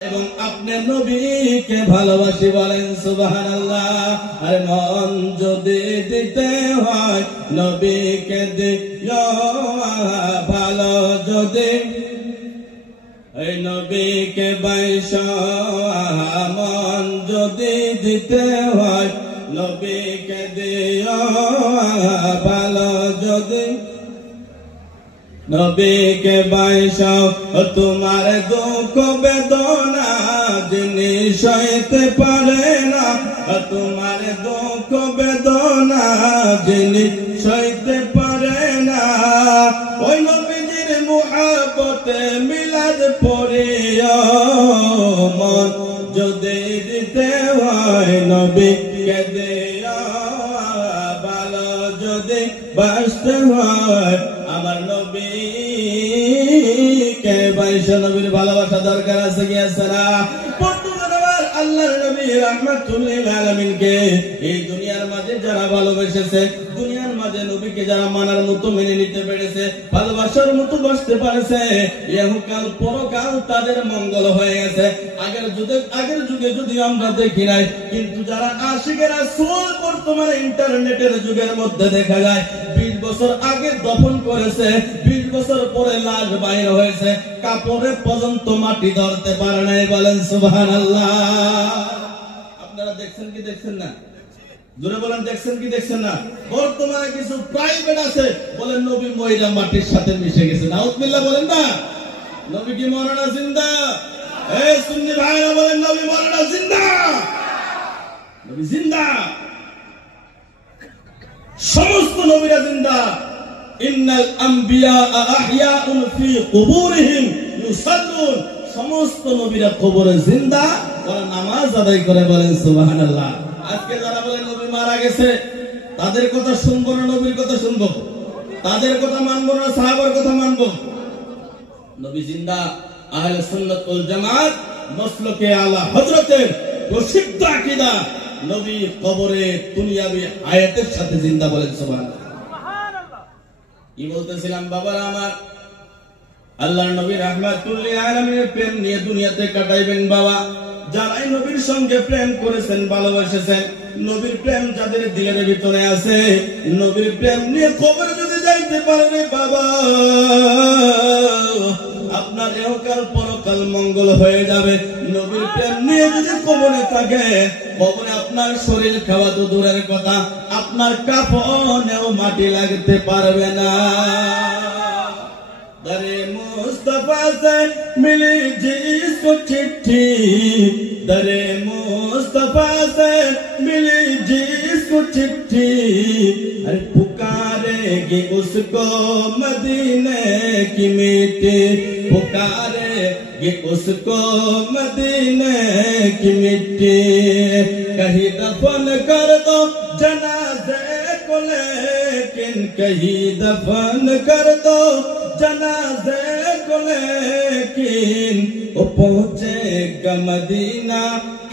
এবং আপনার নবীকে ভালোবাসি বলেন সুবহানাল্লাহ। আর মন যদি দিতে হয় নবীকে দিও ভালো, যদি এই নবীকে বাইশা মন যদি দিতে হয় নবীকে দিও ভালো, যদি নবীকে বাইশাও তোমার দুঃখ বেদনা যিনি সইতে পারে না, তোমার দুঃখ বেদনা যিনি সইতে পারে না, ওই নবীজির মুহাব্বতে মিলাদ পড়িও মন যদি দিতে হয় নবীকে দিও ভালো, যদি বাঁচতে হয় আমার নবীকে বাইশা। নবীর ভালোবাসা দরকার আছে কি আছে না? আল্লাহর নবী রাহমাতুল লিল আলামিনকে এই দুনিয়ার মাঝে যারা ভালোবেসেছে, দুনিয়ার মাঝে নবীকে যারা মানার মতো মেনে নিতে পেরেছে, ভালোবাসার মতো বাঁচতে পারেছে, ইহকাল পরকাল তাদের মঙ্গল হয়ে গেছে। আগের যুগে যদি আমরা দেখি নাই, কিন্তু যারা আশিকে রাসূল বর্তমানে ইন্টারনেটের যুগের মধ্যে দেখা যায় 20 বছর আগে দফন করেছে, 20 বছর পরে লাশ বাইর হয়েছে, কাপড়ে পর্যন্ত মাটি ধরতে পারে নাই বলেন সুবহানাল্লাহ। আপনারা দেখছেন কি দেখছেন না? জোরে বলেন দেখছেন কি দেখছেন না? বর্তমানে কিছু প্রাইভেট আছে বলেন নবী ময়রা মাটির সাথে মিশে গেছে, নাউযুবিল্লাহ বলেন না? নবী কি মরে না জিন্দা? এই সুন্নি ভাইরা বলেন নবী মরে না জিন্দা? নবী জিন্দা, সমস্ত নবীরা জিন্দা। ইন্নাল আম্বিয়া আহইয়াউন ফি কুবুরিহিম ইউসাল্লুন, সমস্ত নবীরা কবরে জিন্দা, ওরা নামাজ আদায় করে বলেন সুবহানাল্লাহ। আজকে যারা বলেন নবী মারা গেছে তাদের কথা শুনবো না নবীর কথা শুনবো? তাদের কথা মানবো না সাহাবার কথা মানবো? নবী জিন্দা। আহলে সুন্নাত ওয়াল জামাত মাসলুকে আলা হযরতের প্রসিদ্ধ আকীদা, নবী কবরে দুনিয়াবি হায়াতের সাথে জিন্দা বলেন সুবহানাল্লাহ। কি বলতেছিলাম বাবারা আমার, আল্লাহর নবী রাহমাতুল লিল আলামিনের প্রেম নিয়ে দুনিয়াতে কাটাইবেন বাবা। যারাই নবীর সঙ্গে প্রেম করেছেন, ভালোবেসেছেন, নবীর প্রেম যাদের দিলের ভিতরে আছে, নবীর প্রেম নিয়ে কবরে যদি যাইতে পারবে বাবা, আপনার ইহকাল পরকাল মঙ্গল হয়ে যাবে। নবীর প্রেম নিয়ে যদি কবরে থাকে, কবরে আপনার শরীর খাওয়া তো দূরের কথা, আপনার কাফনেও মাটি লাগতে পারবে না। दरे मुस्तफा से मिली जिसको चिट्ठी, दरे मुस्तफा से मिली जिसको चिट्ठी, अरे पुकारेगी उसको मदीने की मिट्टी, पुकारेगी उसको मदीने की मिट्टी, कहीं दफन कर दो जनाजे को लेकिन कहीं दफन कर दो जनाजे को लेकिन वो पहुंचेगा मदीना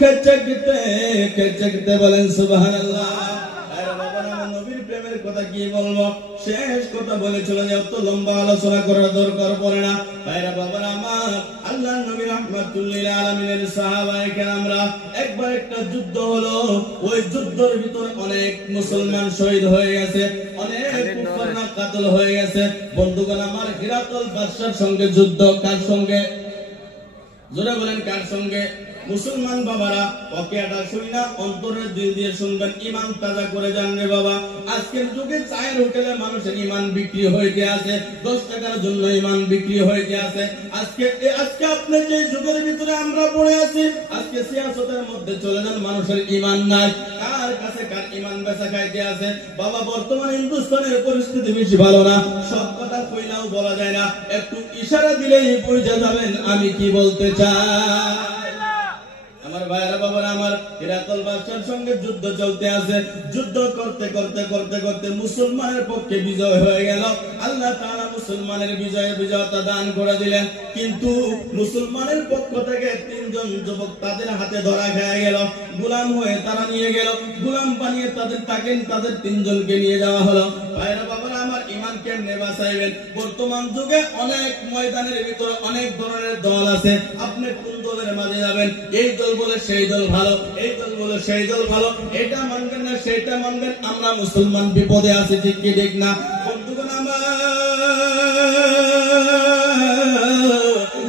खचकते बोलें सुबहानल्लाह। নবীর প্রেমের কথা কি বলবো, শেষ কথা বলে চলে যাও তো লম্বা আলোচনা করার দরকার পড়ে না। ভাইরা বাবারা আমার, আল্লাহর নবী রাহমাতুল লিল আলামিনের সাহাবায়ে কেরামরা একবার একটা যুদ্ধ হলো, ওই যুদ্ধের ভিতরে অনেক মুসলমান শহীদ হয়ে গেছে, অনেক কুফাররা কাতল হয়ে গেছে। বন্ধুগণ আমার, হিরাকল বাদশার সঙ্গে যুদ্ধ, কার সঙ্গে? জোরে বলেন কার সঙ্গে? মুসলমান বাবারা ওকেটা শুনি না, অন্তরের দিল দিয়ে শুনবেন, ইমান তাজা করে যান রে বাবা। আজকের যুগে চায়ের হোটেলে মানুষের ইমান বিক্রি হইতে আছে, 10 টাকার জন্য ইমান বিক্রি হইতে আছে। আজকে আপনি যে যুগের ভিতরে আমরা পড়ে আছি, আজকে সিয়াসতের মধ্যে চলে যান, মানুষের ইমান নাই। কার কাছে কার ইমান বেচা খাইতে আছে বাবা। বর্তমানে হিন্দুস্তানের পরিস্থিতি বেশি ভালো না, সব কথা কইলাও বলা যায় না, একটু ইশারা দিলেই বুঝে যাবেন আমি কি বলতে চাই। আমার ভাইরা বাবারা আমার, হিরাকল বাদশার সঙ্গে যুদ্ধ চলতে আছে। যুদ্ধ করতে করতে করতে করতে মুসলমানের পক্ষে বিজয় হয়ে গেল। আল্লাহ তাআলা মুসলমানের বিজয়তা দান করে দিলেন। কিন্তু মুসলমানের পক্ষ থেকে 3 জন যুবক তাদের হাতে ধরা খেয়ে গেল, গোলাম হয়ে তারা নিয়ে গেল, গোলাম বানিয়ে তাদের 3 জনকে নিয়ে যাওয়া হলো। ভাইরা বাবারা আমার, ইমানকে কেমনে বাঁচাইবেন। বর্তমান যুগে অনেক ময়দানের ভিতরে অনেক ধরনের দল আছে, আপনি কোন দলের মাঝে যাবেন? এই দল বলে সেই দল ভালো, এই দল বলে সেই দল ভালো, এটা মানবেন না সেইটা মানবেন। আমরা মুসলমান বিপদে আছি, ঠিক কি ঠিক না? বন্ধুগণ আমার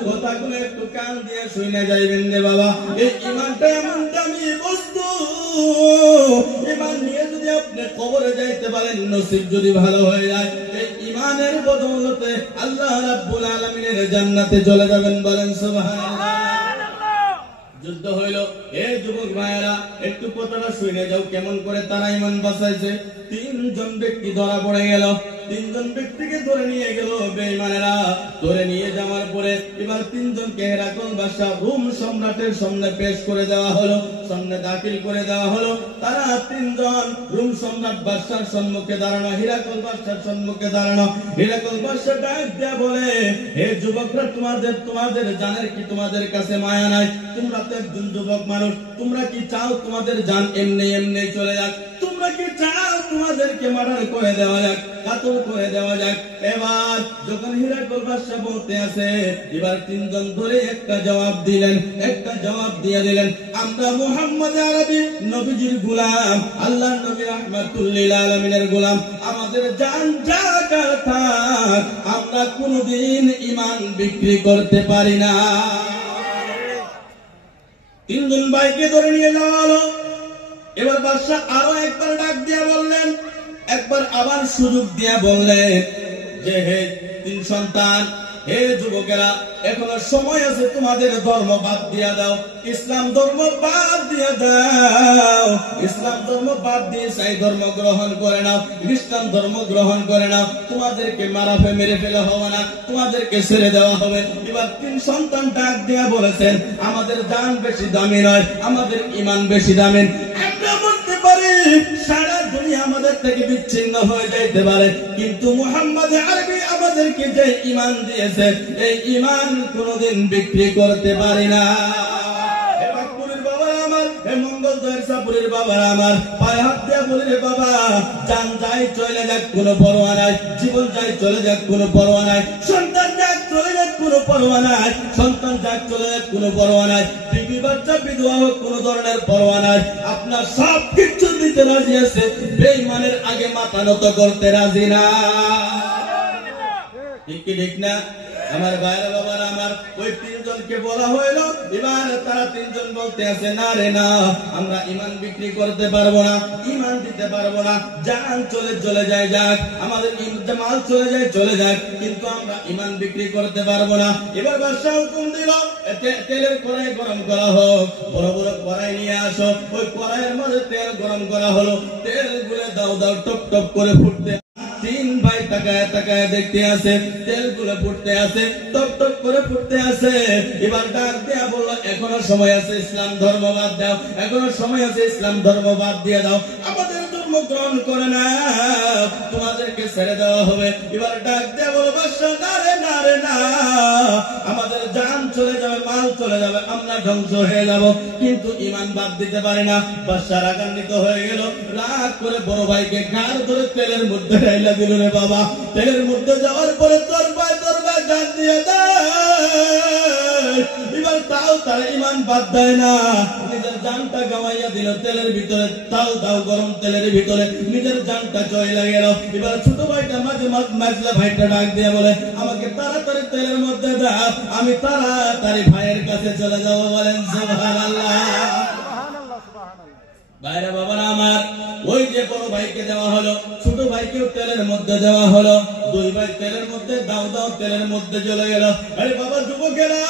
কথাগুলো একটু কান দিয়ে শুনে যাইবেন রে বাবা। এই ইমানটা এমন দামি বস্তু, ইমান নিয়ে যদি আপনি কবরে যাইতে পারেন, নসিব যদি ভালো হয়ে যায়, এই ইমানের বদৌলতে আল্লাহ রাব্বুল আলামিনের জান্নাতে চলে যাবেন। বলেন সুবহানাল্লাহ। যুদ্ধ হইল, এই যুবক ভাইয়েরা একটু কথাটা শুনে যাও কেমন করে তারা ইমান বাঁচাইছে। 3 জন ব্যক্তি ধরা পড়ে গেল, 3 জন ব্যক্তিকে ধরে নিয়ে গেল বেঈমানেরা। ধরে নিয়ে যাওয়ার পরে এবার 3 জনকে হেরাকল বাদশা রোম সম্রাটের সামনে পেশ করে দেওয়া হলো, সামনে দাখিল করে দেওয়া হলো। তারা 3 জন রোম সম্রাট বাদশার সম্মুখে দাঁড়ানো, হেরাকল বাদশার সম্মুখে দাঁড়ানো। হেরাকল বাদশা ডাক দেয়া বলে, হে যুবকরা, তোমাদের জানের কি তোমাদের কাছে মায়া নাই? তোমরা তো একজন যুবক মানুষ, তোমরা কি চাও তোমাদের জান এমনি এমনি চলে যাক? তোমরা কি চাও তোমাদেরকে মার্ডার করে দেওয়া যাক, কাতল করে দেওয়া যাক? এবার যখন হিরাকল বাদশা বলতে আছে, এবার 3 জন ধরে একটা জবাব দিলেন, একটা জবাব দিয়ে দিলেন, আমরা মুহাম্মদ আরবি নবীজির গোলাম, আল্লাহর নবী রাহমাতুল লিল আলামিনের গোলাম, আমাদের জান যাকার থাক, আমরা কোনদিন ঈমান বিক্রি করতে পারি না। 3 জন ভাইকে ধরে নিয়ে যাওয়া হলো। এবার বাদশা আরো একবার ডাক দিয়া বললেন, একবার আবার সুযোগ দিয়া বললেন যে, হে 3 সন্তান, হে যুবকেরা, এখনো সময় আছে, তোমাদের ধর্ম বাদ দিয়া দাও, ইসলাম ধর্ম বাদ দিয়া দাও, ইসলাম ধর্ম বাদ দিয়ে সেই ধর্ম গ্রহণ করে নাও, খ্রিস্টান ধর্ম গ্রহণ করে নাও, তোমাদেরকে মেরে ফেলা হবে না, তোমাদেরকে ছেড়ে দেওয়া হবে। এবার 3 সন্তান ডাক দিয়া বলেছেন, আমাদের জান বেশি দামি নয়, আমাদের ঈমান বেশি দামি। আমরা বলতে পারি সারা দুনিয়া আমাদের থেকে বিচ্ছিন্ন হয়ে যাইতে পারে, কিন্তু মুহাম্মদ আরবি আমাদেরকে যে ঈমান দিয়েছে, এই ঈমান কোনদিন বিক্রি করতে পারি না। পায়ে হাত দিয়ে বলি, রে বাবা, জান যাই চলে যাক কোনো পরোয়া নাই, জীবন যাই চলে যাক কোনো পরোয়া নাই, সন্তান যাক চলে যাক কোনো পরোয়া নাই, সন্তান যাক চলে যাক কোনো পরোয়া নাই, বিবি বাচ্চা বিধবা হোক কোনো ধরনের পরোয়া নাই, আপনার সব কিছু দিতে রাজি আছে, বেঈমানের আগে মাথা নত করতে রাজি না। ঠিক কি ঠিক না? আমার ভাইরা বাবারা আমার, ওই 3 জনকে বলা হইলো, এবার তারা 3 জন বলতে আছে, না রে না, আমরা ঈমান বিক্রি করতে পারবো না, ঈমান দিতে পারবো না, জান চলে যায় যাক, আমাদের মাল চলে যাক, কিন্তু আমরা ঈমান বিক্রি করতে পারবো না। এবার বাদশা হুকুম দিল, তেলের কড়াই গরম করা হোক, বড় বড় কড়াই নিয়ে আসো। ওই কড়াইয়ের মধ্যে তেল গরম করা হলো, তেল গুলে দাও দাও টপ টপ করে ফুটতে। 3 ভাই তাকায় তাকায় দেখতে আছে, তেলগুলো ফুটতে আছে, টপ টপ করে ফুটতে আছে। এবার ডাক দেয়া বললো, এখনো সময় আছে, ইসলাম ধর্ম বাদ দাও, এখনো সময় আছে, ইসলাম ধর্ম বাদ দিয়ে দাও, আমাদের ধর্ম গ্রহণ করে না, তোমাদেরকে ছেড়ে দেওয়া হবে। এবার ডাক দেয়া বললো, বাদশা, না রে না রে না, আমাদের জান চলে যাবে, মাল চলে যাবে, আমরা ধ্বংস হয়ে যাব, কিন্তু ঈমান বাদ দিতে পারি না। বাদশা রাগান্বিত হয়ে গেল, রাগ করে বড় ভাইকে ঘাড় ধরে তেলের মধ্যে ঢাইলা দিল। রে বাবা, তেলের মধ্যে যাওয়ার পরে তোর ভাই জান দিয়ে দেয়। এবার তাও তার ঈমান বাদ দেয় না, নিজের জানটা গাওয়াইয়া দিল তেলের ভিতরে, তাও গরম তেলের ভিতরে নিজের জানটা চলে গেল। এবার ছোট ভাইটা মাঝলা ভাইটা ডাক দিয়ে বলে, আমাকে তাড়াতাড়ি তেলের মধ্যে দাও, আমি তাড়াতাড়ি ভাইয়ের কাছে চলে যাবো। বলেন সুবহানাল্লাহ। ভাইরা বাবারা আমার, ওই যে বড় ভাইকে দেওয়া হলো, ছোট ভাইকেও তেলের মধ্যে দেওয়া হলো, 2 ভাই তেলের মধ্যে দাও তেলের মধ্যে চলে গেল। আরে বাবা যুবকেরা,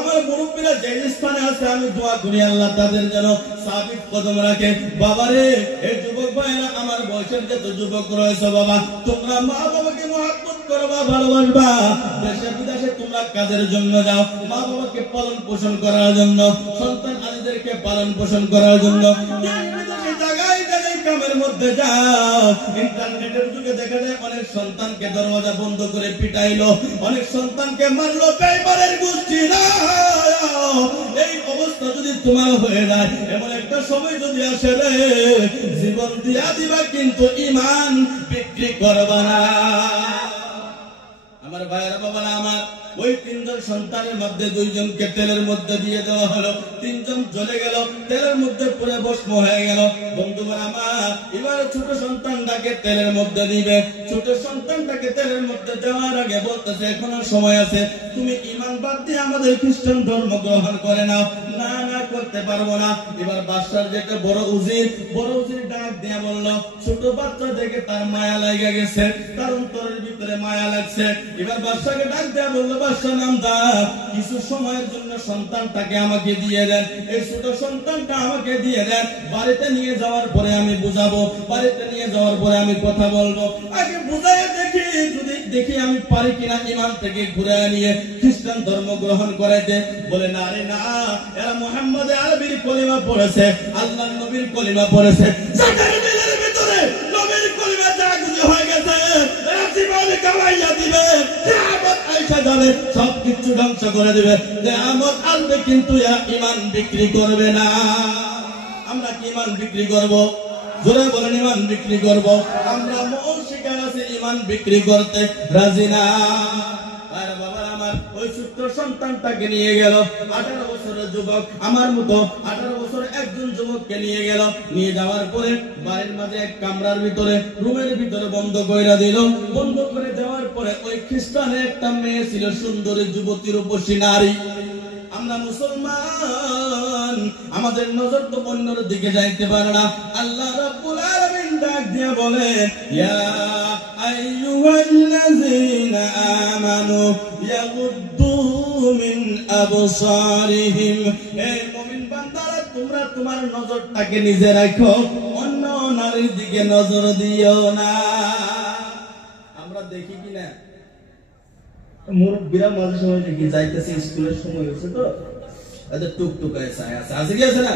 আমার মুরব্বীরা যে স্থানে আছে, আমি দোয়া করি আল্লাহ তাদের যেন সাবিত কদম রাখে। বাবারে, এই যুবক ভাইরা, আমার বয়সের যত যুবক রয়েছে, বাবা তোমরা মা বাবাকে মহব্বত করবা, ভালোবাসবা। দেশে বিদেশে তোমরা কাজের জন্য যাও, মা বাবাকে পালন পোষণ করার জন্য, সন্তান আদিদেরকে পালন পোষণ করার জন্য জায়গায় কামের মধ্যে যাও। ইন্টারনেটের যুগে দেখা যায় অনেক সন্তানকে দরওয়াজা বন্ধ করে পিটাইলো, অনেক সন্তানকে মারলো, বেঈমানের গোষ্ঠী। এই অবস্থা যদি তোমার হয়ে যায়, এমন একটা সময় যদি আসে রে, জীবন দিয়া দিবা কিন্তু ঈমান বিক্রি করবা না। আমার ভাইয়েরা বাবারা আমার, ওই তিনজন সন্তানের মধ্যে দুইজনকে তেলের মধ্যে দিয়ে দেওয়া হলো, তিনজন চলে গেল, তেলের মধ্যে পুরো ভস্ম হয়ে গেল। বন্ধুরা আমার, এবার ছোট সন্তানটাকে তেলের মধ্যে দিবে, ছোট সন্তানটাকে তেলের মধ্যে দেওয়ার আগে বলতেছে এখনো সময় আছে, তুমি ঈমান বাদ দিয়ে আমাদের খ্রিস্টান ধর্ম গ্রহণ করে নাও। না, না করতে পারবো না। এবার বাদশার যেটা বড় উজির ডাক দিয়ে বলল, ছোট বাচ্চা দেখে তার মায়া লেগে গেছে, তার অন্তরের ভিতরে মায়া লাগছে। এবার বাদশাকে ডাক দিয়ে বলল, বাদশা নাম দাও, কিছু সময়ের জন্য সন্তানটাকে আমাকে দিয়ে দেন, এই ছোট সন্তানটা আমাকে দিয়ে দেন, বাড়িতে নিয়ে যাওয়ার পরে আমি বুঝাবো, বাড়িতে নিয়ে যাওয়ার পরে আমি কথা বলবো, আগে বুঝাই দেখি, যদি দেখি আমি পারি কিনা ঈমান থেকে ঘুরে নিয়ে খ্রিস্টান ধর্ম গ্রহণ করাইতে। বলে না রে না, এরা মুহাম্মদ আরবির কলিমা পড়েছে, আল্লাহর নবীর কলিমা পড়েছে, যাদের দিলের ভিতরে নবীর কলিমা জাগ্রত হয়ে গেছে, এরা জীবনে কামাইয়া দিবে, কিয়ামত আইসা যাবে, সবকিছু ধ্বংস করে দিবে, কিয়ামত আসবে, কিন্তু ঈমান বিক্রি করবে না। আমরা কি ঈমান বিক্রি করব? জোরে বলেন, ঈমান বিক্রি করব? আমরা মন শিকার আছে, ঈমান বিক্রি করতে রাজি না। আর বাবা আমার, ওই ছোট্ট সন্তানটাকে নিয়ে গেল, 18 বছরের যুবক, আমার মতো 18 বছর একজন যুবককে নিয়ে গেল, নিয়ে যাওয়ার পরে বাড়ির মাঝে এক কামরার ভিতরে, রুমের ভিতরে বন্ধ করে দিল। বন্ধ করে দেওয়ার পরে ওই খ্রিস্টানের একটা মেয়ে ছিল, সুন্দরী যুবতী রূপসী নারী। আমরা মুসলমান, আমাদের নজর তো অন্যর দিকে যাইতে পারে না। আল্লাহ রাব্বুল আলামিন ডাক দিয়ে বলেন, ইয়া আইয়ুহাল্লাযীনা আমানু ইয়াগুদ্দু মিন আবসারিহিম, হে মুমিন বান্দারা, তোমরা তোমার নজরটাকে নিজে রাখো, অন্য নারীর দিকে নজর দিও না। আমরা দেখি কিনা মুরব্বীরা মাঝে সময় দেখি যাইতেছে, স্কুলের সময় হয়েছে তো টুকটুক আছে কি আছে না,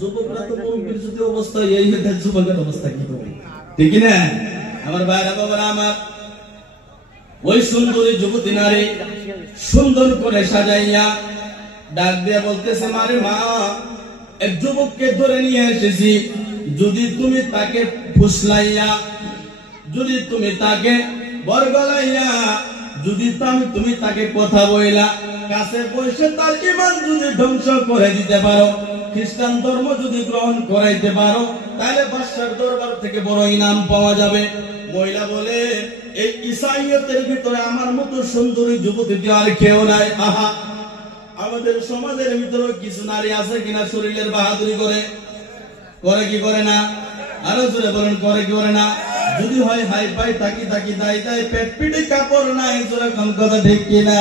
যুবকরা তো মুরব্বীর যদি অবস্থা এই হয়ে, যুবকের অবস্থা কি হবে, ঠিক না? আমার ভাইরা বাবারা আমার, ওই সুন্দরী যুবতী নারী সুন্দর করে সাজাইয়া ডাক দিয়ে বলতেছে, মারে মা, এক যুবককে ধরে নিয়ে এসেছি, যদি তুমি তাকে ফুসলাইয়া, যদি তুমি তাকে বরগলাইয়া, যদি তুমি তাকে কথা বইলা, কাছে বসে তার ঈমান যদি ধ্বংস করে দিতে পারো, খ্রিস্টান ধর্ম যদি গ্রহণ করাইতে পারো, তাহলে বাদশার দরবার থেকে বড় ইনাম পাওয়া যাবে। মহিলা বলে, এই ঈসাইয়তের ভিতরে আমার মতো সুন্দরী যুবতী আর কেউ নাই। আহা, আমাদের সমাজের ভিতরে কিছু নারী আছে কিনা শরীরের বাহাদুরি করে কি করে না? আরো জোরে বলেন, করে কি করে না? যদি হয় হাই পাই, তাকি দাই পেট পিটে কাপড় নাই, জোরে কোন কথা ঠিক কিনা?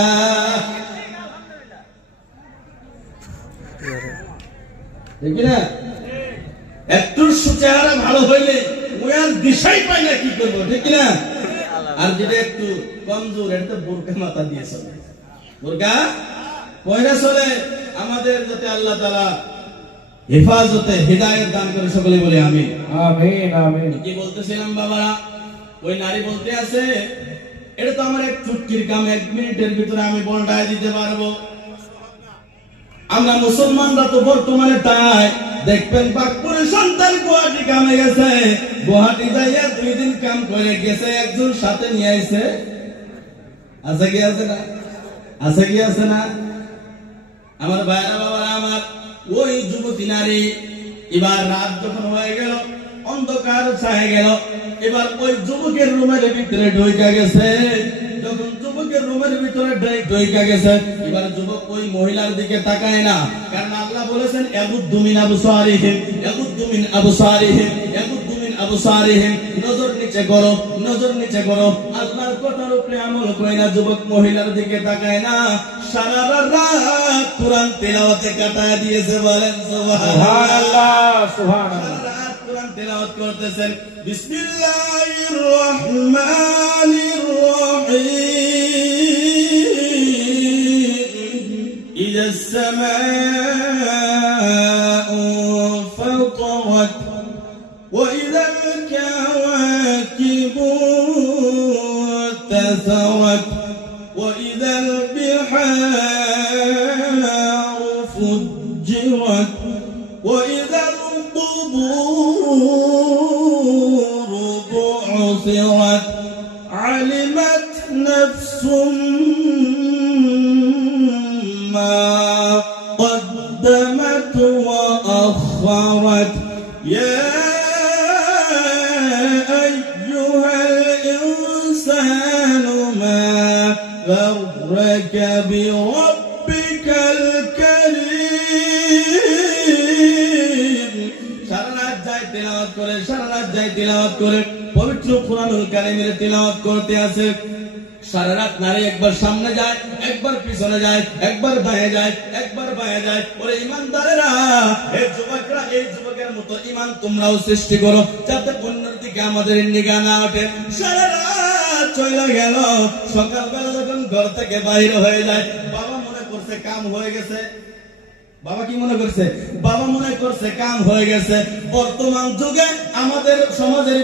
ঠিক না? একটু চেহারা ভালো হইলে ওই আর দিশাই পাই না কি করবো, ঠিক না? আর যেটা একটু কমজোর, এটা বোরকা মাথা দিয়ে চলে, বোরকা পয়রা চলে। আমাদের যাতে আল্লাহ তাআলা হেফাজতে হিদায়াত দান করে, সকলে বলে আমিন, আমিন, আমিন। কি বলতেছিলাম বাবারা, ওই নারী বলতে আছে, এটা তো আমার এক চুটকির কাম, 1 মিনিটের ভিতরে আমি বলটাই দিতে পারবো। আমরা মুসলমানরা তো বর্তমানে তাই দেখবেন, বাগপুরের সন্তান গুয়াহাটি কামে গেছে, গুয়াহাটি যাইয়া 2 দিন কাম করে গেছে, একজন সাথে নিয়ে আইছে, আছে কি আছে না? আছে কি আছে না? আমার ভাইরা বাবারা আমার, ওই যুবতী নারী এবার রাত যখন হয়ে গেল, অন্ধকার ছায়া গেল, এবার ওই যুবকের রুমের ভিতরে ঢুইকা গেছে। যখন যুবকের রুমের ভিতরে ঢুইকা গেছে, এবার যুবক ওই মহিলার দিকে তাকায় না, কারণ আল্লাহ বলেছেন, ইয়াগুদ্দু মিন আবসারিহিম, ইয়াগুদ্দু মিন আবসারিহিম, ইয়াগুদ্দু মিন আবসারিহিম, নজর নিচে করো, নজর নিচে করো। আল্লাহর কথার উপরে আমল করে না, যুবক মহিলার দিকে তাকায় না, সারা রাত কুরআন তেলাওয়াতে কাটায় দিয়েছে। বলেন সুবহানাল্লাহ, সুবহানাল্লাহ। কুরআন তেলাওয়াত করতেছেন, বিসমিল্লাহির রহমানির রহিম, ইযাস সামাউ ফাতারাত ওয়া ইযাল কাওয়াকিবু তাসারাত ওয়া ইযাল বিহারু ফুজ্জিরাত سجرت وإذا القبور بعثرت علمت نفس ما قدمت وأخرت يا أيها الإنسان ما غرك بربك الكريم সারারাত যাই তিলাওয়াত করে পবিত্র কুরআনুল কারীমের তিলাওয়াত করতে আছে। সারা রাত নারী একবার সামনে যায়, একবার পিছনে যায়, একবার দাঁয়ে যায়, একবার বাঁয়ে যায়। ওরে ইমানদারেরা, এই যুবকরা, এই যুবকের মতো ইমান তোমরাও সৃষ্টি করো, যাতে অন্যের দিকে আমাদের নিগাহ না ওঠে। সারা রাত চলে গেল, সকালবেলা যখন ঘর থেকে বাইরে হয়ে যায়, বাবা মনে করছে কাম হয়ে গেছে। বাবা কি মনে করছে? বাবা মনে করছে কাম হয়ে গেছে। বর্তমান যুগে আমাদের সমাজের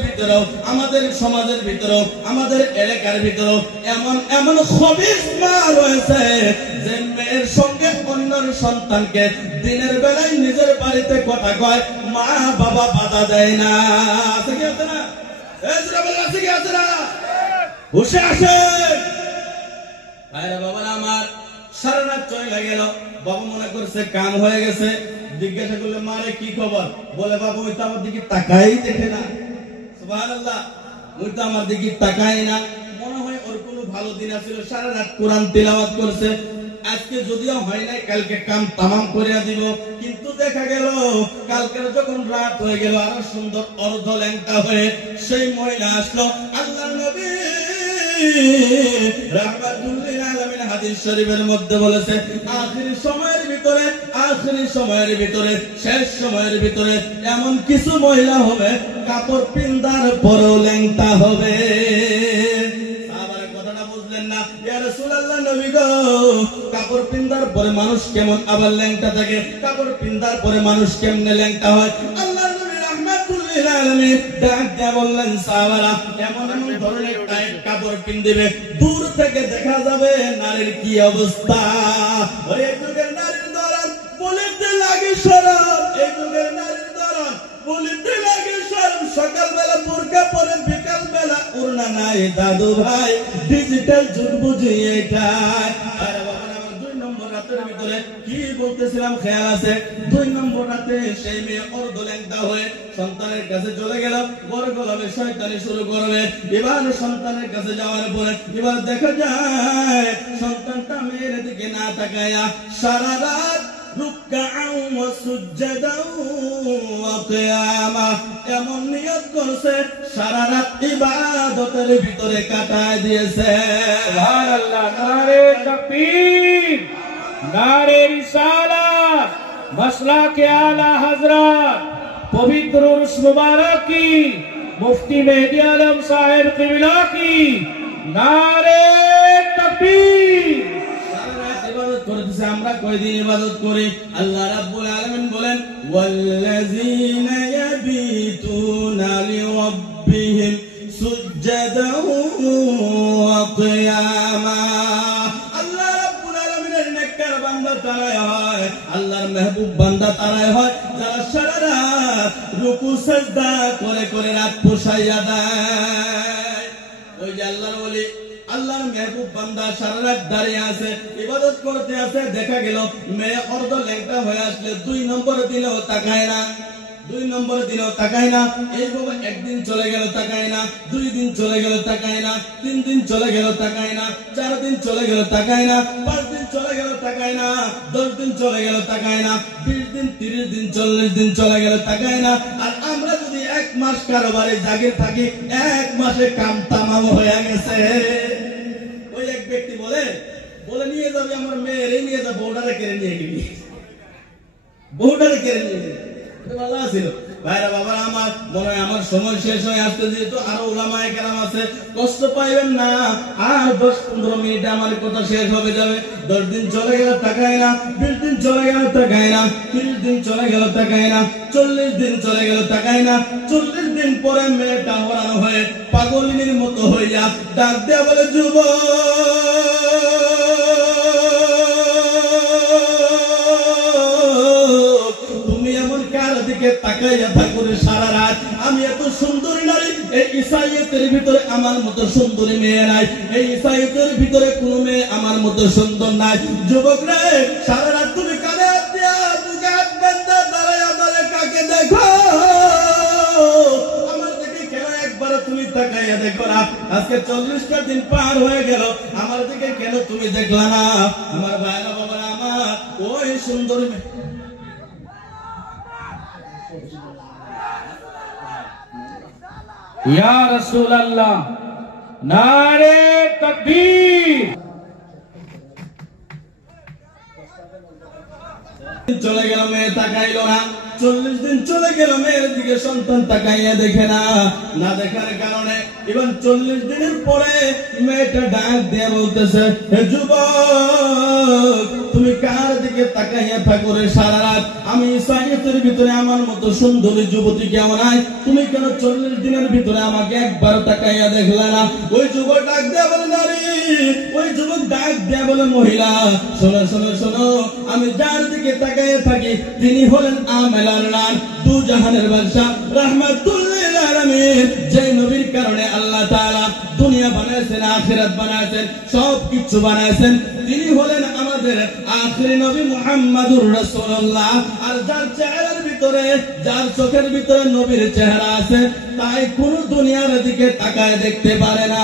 ভিতরেও, আমাদের এলাকার ভিতরেও এমন খবিস মা রয়েছে যে মেয়ের সঙ্গে অন্যর সন্তানকে দিনের বেলায় নিজের বাড়িতে কথা কয়, মা বাবা বাধা দেয় না। আছে কি আছে না? আছে কি আছে না? বসে আসে ভাইরা বাবারা আমার। সারা রাত চলে গেল, বাবা মনে করছে কাম হয়ে গেছে। জিজ্ঞাসা করলে, মারে কি খবর? বলে, বাবা ওই তো আমার দিকে তাকাই দেখে না। সুবহানাল্লাহ, ওই তো আমার দিকে তাকাই না। মনে হয় ওর কোনো ভালো দিন আছিল, সারা রাত কোরআন তিলাওয়াত করছে। আজকে যদিও হয় নাই, কালকে কাম তামাম করে দিব। কিন্তু দেখা গেল কালকে যখন রাত হয়ে গেল, আরো সুন্দর অর্ধ ল্যাংটা হয়ে সেই মহিলা আসলো। আল্লাহর নবী রাহমাতুল লিল আলামিন হাদিস শরীফের মধ্যে বলেছে, আখির সময়ের ভিতরে শেষ সময়ের ভিতরে এমন কিছু মহিলা হবে, কাপড় পিন্দার পরেও ল্যাংটা হবে। সাহাবারা কথাটা বুঝলেন না। ইয়া রাসূলুল্লাহ, নবী গো, কাপড় পিন্দার পরে মানুষ কেমন আবার ল্যাংটা থাকে? কাপড় পিন্দার পরে মানুষ কেমনে ল্যাংটা হয়? আল্লাহর নবী রাহমাতুল লিল আলামিন ডাক দিয়ে বললেন, সাহাবারা এমন ধরনের টাইট কাপড় পিন্দিবে, দূর থেকে দেখা যাবে নারীর কি অবস্থা। ওই যুগের নারীর দরদ বলিতে লাগে শরম, এই যুগের নারীর দরদ বলিতে লাগে শরম। সকালবেলা বোরকা পরে, বিকাল বেলা ওড়না নাই। দাদু ভাই, ডিজিটাল যুগ বুঝি এটা। আরে বাবা, আমার 2 নম্বর রাতের ভিতরে কি বলতেছিলাম খেয়াল আছে? 2 নম্বর রাতে সেই মেয়ে অর্ধল্যাংটা হয়ে সন্তানের কাছে চলে গেল। বড় গলাবে শয়তানি শুরু করবে। এবার সন্তানের কাছে যাওয়ার পরে এবার দেখা যায় সন্তানটা মেয়ের দিকে না তাকায়া সারা রাত রুকআউ ওয়া সুজদাউ ওয়া কিয়ামা এমন নিয়ত করছে, সারা রাত ইবাদতের ভিতরে কাটায় দিয়েছে। সুবহানাল্লাহ, নারে তাকবীর, নারে রিসালাত, মাসলাকে আলা হযরত পবিত্র উরুস মুবারক কি মুফতি মেহদি আলম সাহেব কিবলা কি নারে তাকবীর। সারা রাত ইবাদত করতেছে। আমরা কয়দিন ইবাদত করি? আল্লাহ রাব্বুল আলামিন বলেন, ওয়াল্লাযীনা ইয়াবিতুনা লিরাব্বিহিম সুজদাও ওয়া কিয়ামা। আল্লাহ রাব্বুল আলামিনের নেককার বান্দা তারাই হয়, আল্লাহর মেহবুব বান্দা তারাই হয় যারা সারা রাত রুকু সিজদা করে করে রাত পোষাইয়া দেয়। ওই যে আল্লাহর ওলি, আল্লাহর মেহবুব বান্দা সারা রাত দাঁড়িয়ে আছে, ইবাদত করতে আছে। দেখা গেল মেয়ে অর্ধ ল্যাংটা হয়ে আসলে 2 নম্বর দিলেও তাকায় না, 2 নম্বর দিলেও তাকায় না। এইভাবে একদিন চলে গেল তাকায় না, 2 দিন চলে গেল তাকায় না, 3 দিন চলে গেল তাকায় না, 4 দিন চলে গেল তাকায় না, 5 দিন চলে গেল তাকায় না, 10 দিন চলে গেল তাকায় না, 20 দিন, 30 দিন, 40 দিন চলে গেল তাকায় না। আর আমরা যদি 1 মাস কারোবারে জাগিয়ে থাকি, 1 মাসে কাম তামাম হয়ে গেছে। ওই এক ব্যক্তি বলে নিয়ে যাবে আমার মেয়েরে, নিয়ে যাবে, বউটারে কেড়ে নিয়ে গেলি, বউটারে কেড়ে নিয়ে গেলি। ভালো ছিল ভাইরা বাবারা আমার। মনে হয় আমার সময় শেষ হয়ে আসতে, যেহেতু আরো উলামায়ে কেরাম আছে, কষ্ট পাইবেন না। আর 10-15 মিনিটে আমার কথা শেষ হবে যাবে। 10 দিন চলে গেল তাকায় না, 20 দিন চলে গেল তাকায় না, 30 দিন চলে গেল তাকায় না, 40 দিন চলে গেল তাকায় না। 40 দিন পরে মেয়েটা হরানো হয়ে পাগলিনীর মতো হইয়া ডাক দেয়া বলে, যুবক দিকে তাকাইয়া থাকো সারা রাত। আমি এত সুন্দরী নারী, এই ঈসাইয়তের ভিতরে আমার মতো সুন্দরী মেয়ে নাই, এই ঈসাইয়তের ভিতরে কোন মেয়ে আমার মতো সুন্দর নাই। যুবক রে, সারা রাত তুমি কানে হাত দিয়া বুকে হাত বাঁধা দাঁড়াইয়া দাঁড়ায় কাকে দেখো? আমার দিকে কেন একবার তুমি তাকাইয়া দেখো না? আজকে 40টা দিন পার হয়ে গেল, আমার দিকে কেন তুমি দেখলা না? আমার ভাইরা বাবা, আমার ওই সুন্দর या रसूल अल्लाह, नारे तकबीर। চলে গেল, মেয়ে তাকাইলো না। 40 দিন চলে গেল, মেয়ের দিকে সন্তান তাকাইয়া দেখে না। না দেখার কারণে এবার 40 দিনের পরে মেয়েটা ডাক দিয়ে বলতেছে, হে যুবক, তুমি কার দিকে তাকাইয়া থাকো রে সারা রাত? আমি ঈসাইয়তের ভিতরে আমার মতো সুন্দরী যুবতী কেউ নাই, তুমি কেন 40 দিনের ভিতরে আমাকে একবার তাকাইয়া দেখলে না? ওই যুবক ডাক দিয়ে বলে, নারী। ওই যুবক ডাক দিয়ে বলে, মহিলা, শোনো শোনো শোনো, আমি যার দিকে তাকাইয়া থাকি তিনি হলেন আমেলার নাম, দু জাহানের বাদশাহ, রাহমাতুল্লিল আলামিন, যে নবীর কারণে আল্লাহ তাআলা দুনিয়া বানাইছেন, আখিরাত বানাইছেন, সবকিছু বানাইছেন। তিনি হলেন আমাদের আখিরি নবী মুহাম্মাদুর রাসূলুল্লাহ। আর যার চেহারার ভিতরে, যার চোখের ভিতরে নবীর চেহারা আছে, তাই কোন দুনিয়ার দিকে তাকায় দেখতে পারে না।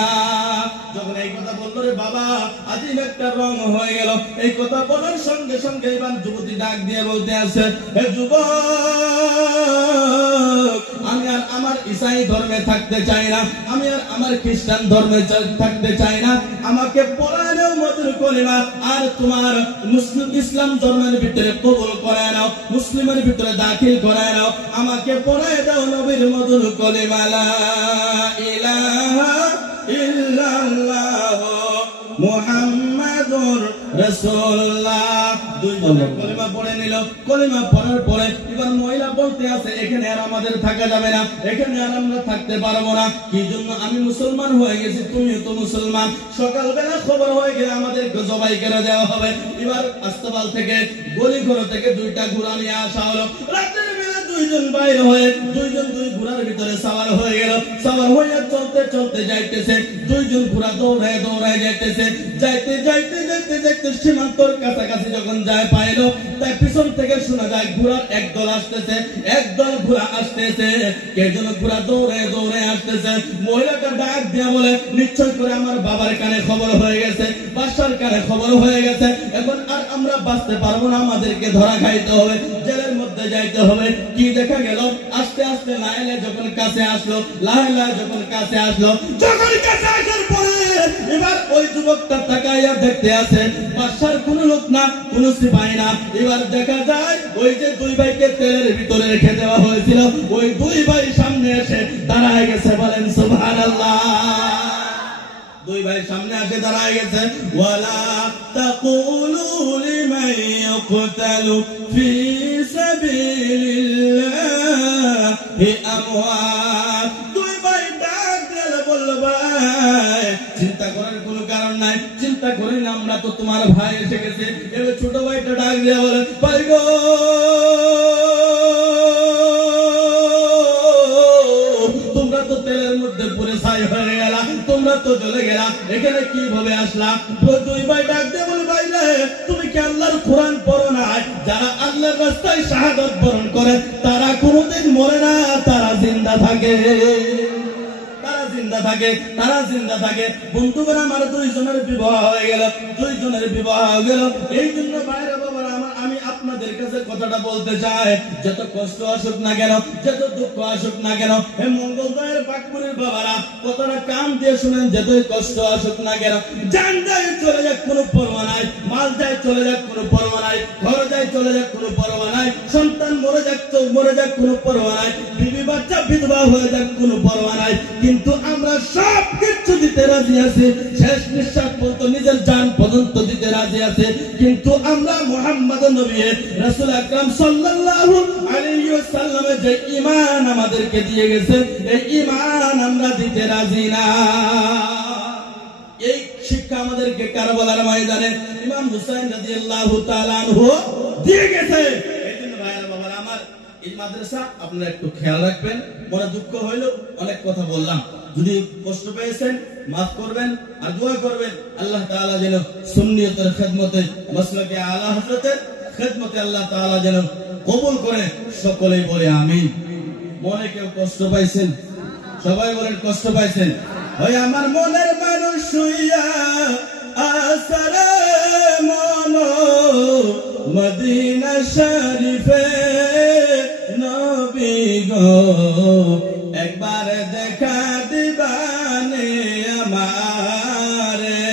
যখন এই কথা বললো রে বাবা, আজিব একটা রং হয়ে গেল। এই কথা বলার সঙ্গে সঙ্গে এবার যুবতী ডাক দিয়ে বলতে আছে, হে যুবক, আমি আর আমার ঈসাই ধর্মে থাকতে চাই না, আমি আর আমার খ্রিস্টান ধর্মে থাকতে চাই না, আমাকে পড়ায় নাও মধুর কলিমা, আর তোমার মুসলিম ইসলাম ধর্মের ভিতরে কবুল করে নাও, মুসলিমের ভিতরে দাখিল করে নাও, আমাকে পড়ায় দাও নবীর মধুর কলিমা, লা ইলাহা ইল্লাল্লাহ মুহাম্মাদুর রাসূলুল্লাহ। দুইজনে কলিমা পড়ে নিল। কলিমা পড়ার পরে এবার মহিলা বলতে আছে, এখানে আর আমাদের থাকা যাবে না, এখানে আর আমরা থাকতে পারবো না। কি জন্য? আমি মুসলমান হয়ে গেছি, তুমিও তো মুসলমান। সকালবেলা খবর হয়ে গেলে আমাদেরকে জবাই করে দেওয়া হবে। এবার আস্তাবাল থেকে, গলিঘর থেকে 2টা ঘোড়া নিয়ে আসা হলো। রাতের বেলা দুইজন বাইরে হয়ে, দুইজন দুই ঘোড়ার ভিতরে সাওয়ার হয়ে গেল। সাওয়ার হয়ে চলতে চলতে যাইতেছে, দুইজন ঘোড়া দৌড়ায় দৌড়ায় যাইতেছে। যাইতে যাইতে যাইতে যাইতে সীমান্তর কাছাকাছি যখন যায় পাইলো, তাই পিছন থেকে শোনা যায় ঘোড়ার একদল আসতেছে, একদল ঘোড়া আসতেছে। কে যেন ঘোড়া দৌড়ে দৌড়ে আসতেছে। মহিলাটা ডাক দিয়া বলে, নিশ্চয় করে আমার বাবার কানে খবর হয়ে গেছে, বাদশার কানে খবর হয়ে গেছে, এখন আর আমরা বাঁচতে পারবো না, আমাদেরকে ধরা খাইতে হবে, জেলের মধ্যে যাইতে হবে। কি দেখা গেল? আস্তে আস্তে লাইলে যখন কাছে আসলো, লাইলা যখন কাছে আসলো, যখন কাছে আসার পরে এবার ওই যুবকটা তাকাইয়া দেখতে আছে, বাদশার কোন লোক না, কোন সিপাহী না। এবার দেখা যায় ওই যে 2 ভাইকে তেলের ভিতরে রেখে দেওয়া হয়েছিল, ওই 2 ভাই সামনে এসে দাঁড়ায় গেছে। বলেন সুবহানাল্লাহ। 2 ভাই সামনে এসে দাঁড়ায় গেছে। ওয়ালা তাকুলু লিমান ইয়াকতালু ফি সাবিলিল্লাহি আমওয়াত। 2 ভাই ডাক দিলে বলল, ভাই চিন্তা করার কোনো কারণ নাই, চিন্তা করি না, আমরা তো তোমার ভাই এসে গেছে। এবার ছোট ভাইটা ডাক দিয়ে বলে, ভাই গো, তোমরা তো তেলের মধ্যে পুরে ছাই হয়ে গেলা, তোমরা তো চলে গেলা, এখানে কিভাবে আসলা? 2 ভাই ডাক দিয়ে বলে, ভাই রে, তুমি কি আল্লাহর কোরআন পড়ো না? যারা আল্লাহর রাস্তায় শাহাদাত বরণ করে তারা কোনোদিন মরে না, তারা জিন্দা থাকে, তারা জিন্দা থাকে, তারা জিন্দা থাকে। বন্ধুগণ, আমার 2 জনের বিবাহ হয়ে গেল, 2 জনের বিবাহ হয়ে গেল। এই জন্য ভাইরা বাবারা আমার, আমি আপনাদের কাছে কথাটা বলতে চাই, যত কষ্ট আসুক না কেন, যত দুঃখ আসুক না কেন, হে মঙ্গলদয়ের বাকপুরের বাবারা, কথাটা কান দিয়ে শুনেন, যতই কষ্ট আসুক না কেন, জান যায় চলে যাক কোনো পরোয়া নাই, মাল যায় চলে যাক কোনো পরোয়া নাই, ঘর যায় চলে যাক কোনো পরোয়া নাই, সন্তান মরে যাক কোনো পরোয়া নাই, বিবি বাচ্চা বিধবা হয়ে যাক কোনো পরোয়া নাই, কিন্তু আমরা সব কিছু দিতে রাজি আছি, শেষ নিঃশ্বাস পর্যন্ত নিজের জান পর্যন্ত দিতে রাজি আছি। কিন্তু আমরা মুহাম্মদ নবী রাসূল আকরাম সাল্লাল্লাহু আলাইহি ওয়াসাল্লামের যে ঈমান আমাদেরকে দিয়ে গেছে, এই ঈমান আমরা দিতে রাজি না। এই শিক্ষা আমাদেরকে কারবালার ময়দানে ইমাম হুসাইন রাদিয়াল্লাহু তাআলা আনহু দিয়ে গেছে। এইজন্য ভাইরা বাবারা আমার, এই মাদ্রাসা আপনারা একটু খেয়াল রাখবেন। মনে দুঃখ হইলো, অনেক কথা বললাম, যদি কষ্ট পেয়েছেন মাফ করবেন আর দোয়া করবেন আল্লাহ তাআলা যেন সুন্নিয়তের খেদমতে, মাসলাকে আলা হযরতের খেদমতে আল্লাহ তাআলা যেন কবুল করে। সকলেই বলে আমিন। মনে কেউ কষ্ট পাইছেন? সবাই বলেন কষ্ট পাইছেন? ওই আমার মনের মানুষ শুইয়া আসরে মন মদিনা শরীফে নবী গো একবার দেখা দিবানে আমারে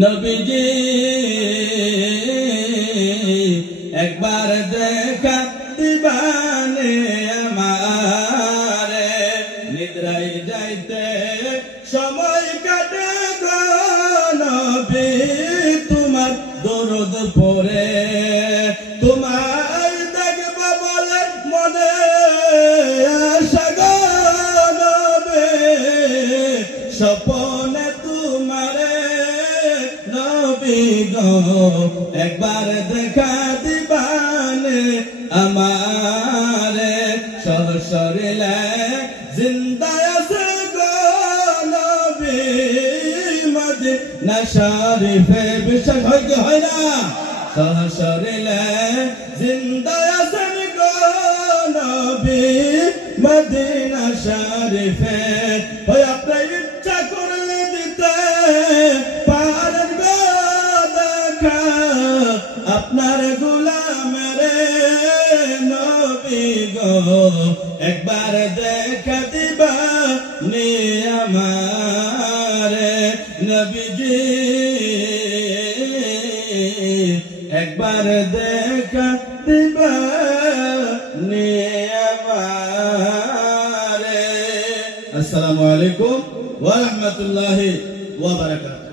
নবীজি একবার দেখা দিবানে আমারে নিদ্রাই যাইতে সময় কাটে গো নবী তোমার দরদ পড়ে তোমায় দেখব বলে মনে আশা গো নবী স্বপ্নে তোমারে নবী গো একবার দেখা দিবানে আমারে সহসরিলে জিন্দা আছে গো নবী মদিনা শরীফে বিশ্বাস হয় না সহসরিলে জিন্দা আছে গো নবী মদিনা শরীফে ওই আপনার ইচ্ছা করলে দিতে পারেন গো দেখা আপনার গোলামের নবী গো একবার দেখা দিবা নে আমারে নবীজি একবার দেখা দিবা নে আমারে। আসসালামু আলাইকুম ওয়া রাহমাতুল্লাহি ওয়া বারাকাতুহু।